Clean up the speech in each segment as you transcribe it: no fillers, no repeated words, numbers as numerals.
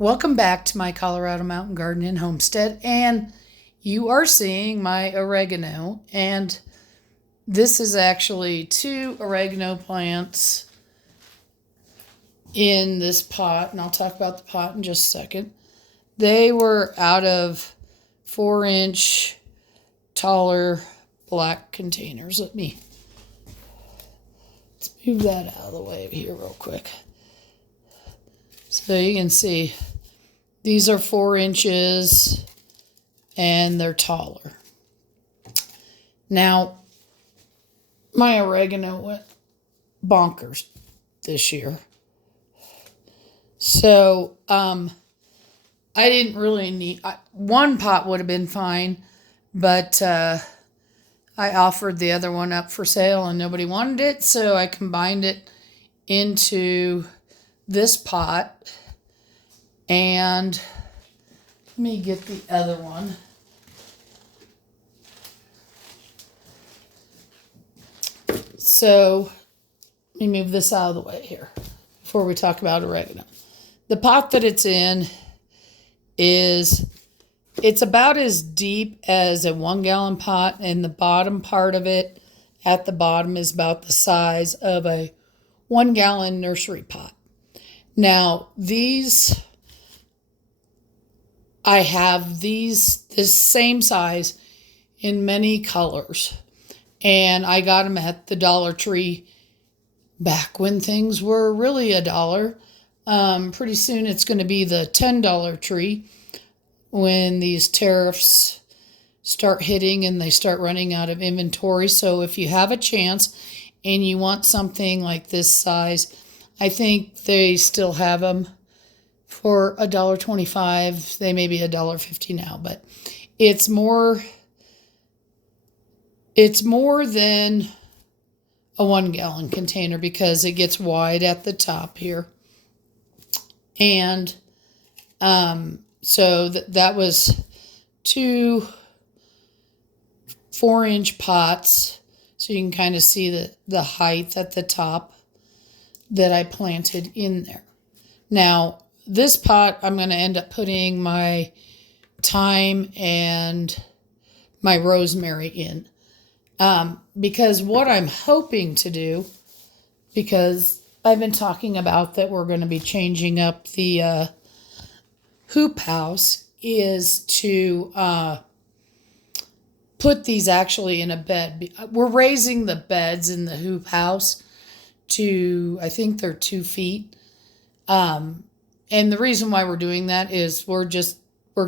Welcome back to my Colorado Mountain Garden and Homestead, and you are seeing my oregano, and this is actually 2 oregano plants in this pot, and I'll talk about the pot in just a second. They were out of 4-inch taller black containers. Let's move that out of the way here real quick. So you can see these are 4 inches and they're taller. Now, my oregano went bonkers this year. So, I didn't really need, one pot would have been fine, but I offered the other one up for sale and nobody wanted it. So I combined it into this pot, and let me get the other one. So let me move this out of the way here before we talk about oregano. The pot that it's in it's about as deep as a 1-gallon pot, and the bottom part of it at the bottom is about the size of a 1-gallon nursery pot. Now, I have this same size in many colors, and I got them at the Dollar Tree back when things were really $1. Pretty soon it's going to be the $10 tree when these tariffs start hitting and they start running out of inventory. So if you have a chance and you want something like this size, I think they still have them for $1.25. They may be $1.50 now, but it's more than a 1-gallon container because it gets wide at the top here. And so that was 2 4-inch pots. So you can kind of see the height at the top that I planted in there. Now, this pot, I'm going to end up putting my thyme and my rosemary in. Because what I'm hoping to do, because I've been talking about that we're going to be changing up the hoop house, is to put these actually in a bed. We're raising the beds in the hoop house to, I think they're 2 feet. And the reason why we're doing that is we're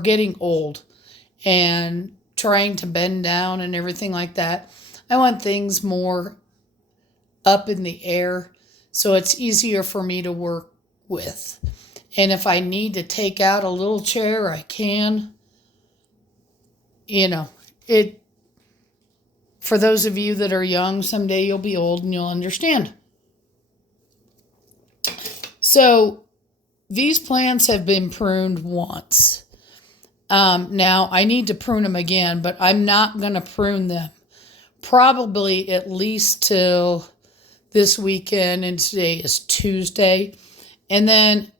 getting old and trying to bend down and everything like that. I want things more up in the air so it's easier for me to work with. And if I need to take out a little chair, I can. For those of you that are young, someday you'll be old and you'll understand. So these plants have been pruned once. Now I need to prune them again, but I'm not going to prune them probably at least till this weekend, and today is Tuesday. And then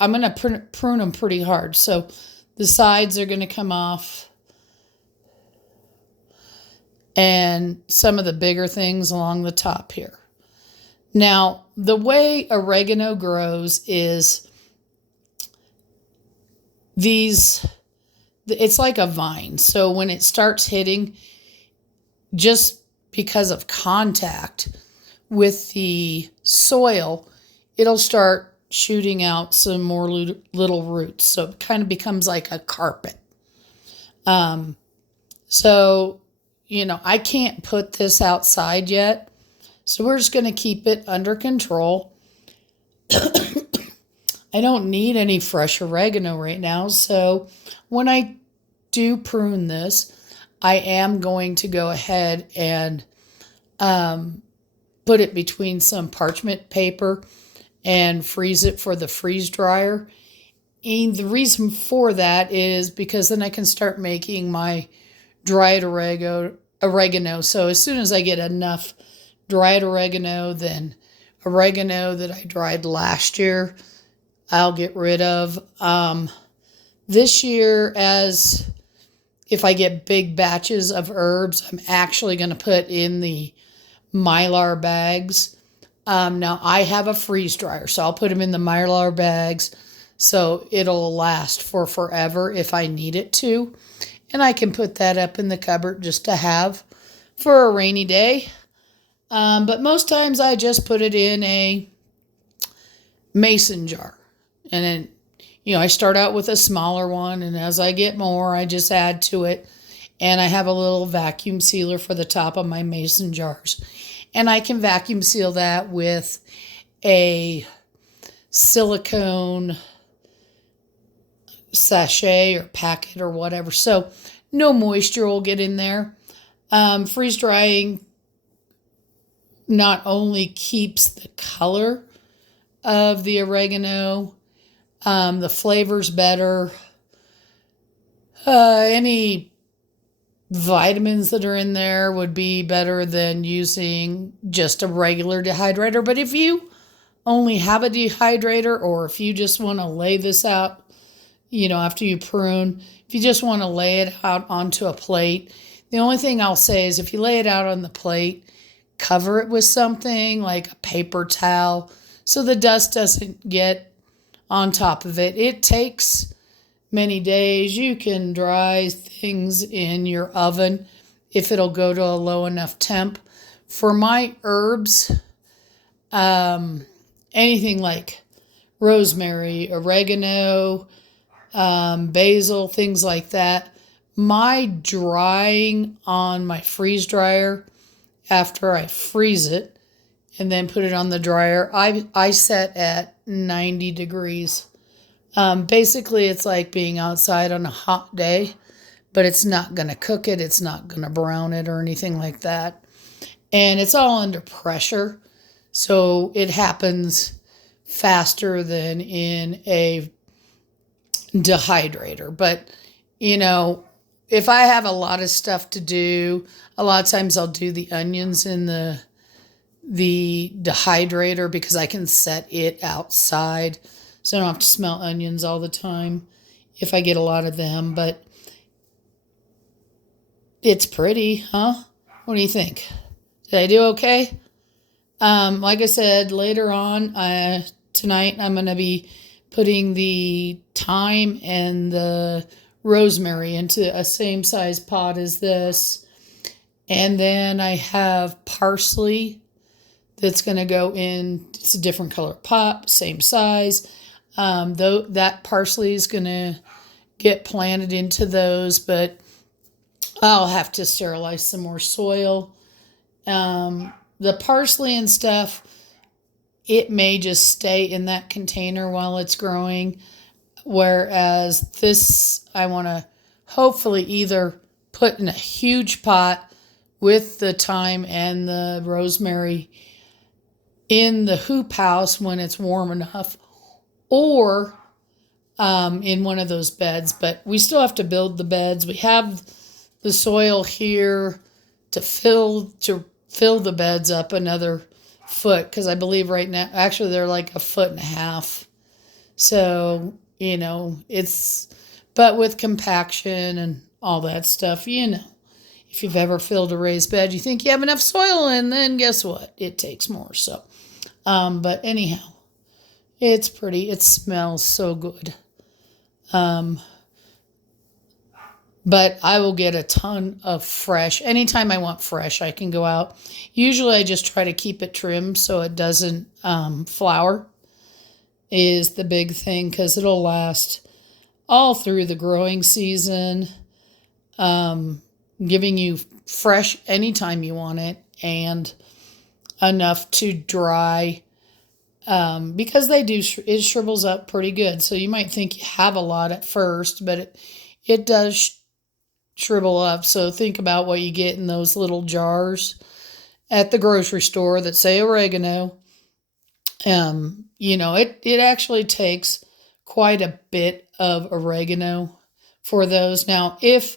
I'm going to prune them pretty hard. So the sides are going to come off, and some of the bigger things along the top here. Now, the way oregano grows is it's like a vine. So when it starts hitting, just because of contact with the soil, it'll start shooting out some more little roots. So it kind of becomes like a carpet. So, I can't put this outside yet. So we're just going to keep it under control. I don't need any fresh oregano right now. So when I do prune this, I am going to go ahead and put it between some parchment paper and freeze it for the freeze dryer. And the reason for that is because then I can start making my dried oregano. So as soon as I get enough dried oregano, then oregano that I dried last year, I'll get rid of. This year, as if I get big batches of herbs, I'm actually going to put in the Mylar bags. Now I have a freeze dryer, so I'll put them in the Mylar bags so it'll last for forever if I need it to. And I can put that up in the cupboard just to have for a rainy day. But most times I just put it in a mason jar. And then, I start out with a smaller one, and as I get more, I just add to it. And I have a little vacuum sealer for the top of my mason jars. And I can vacuum seal that with a silicone sachet or packet or whatever. So no moisture will get in there. Freeze drying not only keeps the color of the oregano, the flavor's better. Any vitamins that are in there would be better than using just a regular dehydrator. But if you only have a dehydrator, or if you just want to lay this out, after you prune, if you just want to lay it out onto a plate, the only thing I'll say is if you lay it out on the plate, cover it with something like a paper towel so the dust doesn't get on top of it. It takes many days. You can dry things in your oven if it'll go to a low enough temp. For my herbs, anything like rosemary, oregano, basil, things like that, my drying on my freeze dryer after I freeze it and then put it on the dryer, I set at 90 degrees. Basically, it's like being outside on a hot day, but it's not going to cook it. It's not going to brown it or anything like that. And it's all under pressure, so it happens faster than in a dehydrator. But, if I have a lot of stuff to do, a lot of times I'll do the onions in the dehydrator because I can set it outside. So I don't have to smell onions all the time if I get a lot of them. But it's pretty, huh? What do you think? Did I do okay? Like I said, later on tonight, I'm going to be putting the thyme and the rosemary into a same size pot as this. And then I have parsley that's going to go in. It's a different color pot, same size. Though that parsley is going to get planted into those, but I'll have to sterilize some more soil. The parsley and stuff, it may just stay in that container while it's growing. Whereas this, I want to hopefully either put in a huge pot with the thyme and the rosemary in the hoop house when it's warm enough, or in one of those beds. But we still have to build the beds. We have the soil here to fill the beds up another foot, because I believe right now, actually they're like 1.5 feet. So, but with compaction and all that stuff, if you've ever filled a raised bed, you think you have enough soil, and then guess what? It takes more. So, but anyhow, it's pretty. It smells so good. But I will get a ton of fresh. Anytime I want fresh, I can go out. Usually I just try to keep it trimmed so it doesn't flower, is the big thing, because it'll last all through the growing season, giving you fresh anytime you want it and enough to dry, because it shrivels up pretty good. So you might think you have a lot at first, but it does shrivel up. So think about what you get in those little jars at the grocery store that say oregano. It actually takes quite a bit of oregano for those. Now, if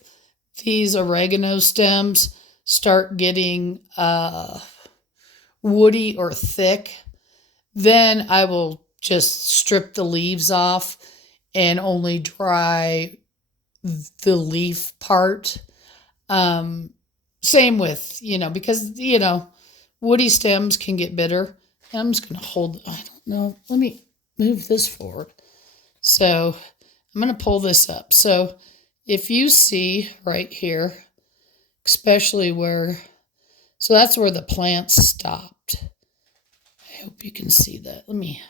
these oregano stems start getting woody or thick, then I will just strip the leaves off and only dry the leaf part. Same with, because, woody stems can get bitter. I'm just going to hold, I don't know, let me move this forward. So I'm going to pull this up. So if you see right here, especially so that's where the plant stopped. I hope you can see that. Let me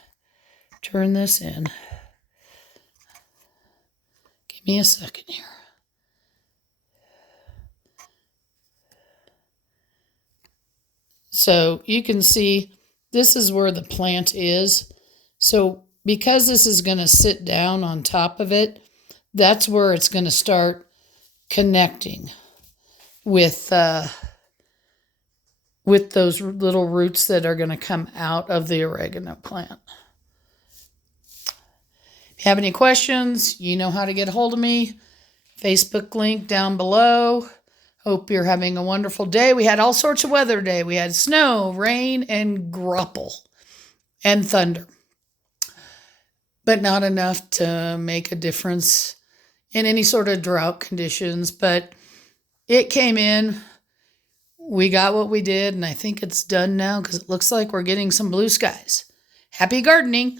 turn this in. Give me a second here. So you can see this is where the plant is. So because this is going to sit down on top of it, that's where it's going to start connecting with those little roots that are going to come out of the oregano plant. If you have any questions, you know how to get a hold of me. Facebook link down below. Hope you're having a wonderful day. We had all sorts of weather today. We had snow, rain, and grapple and thunder. But not enough to make a difference in any sort of drought conditions. But it came in. We got what we did, and I think it's done now because it looks like we're getting some blue skies. Happy gardening!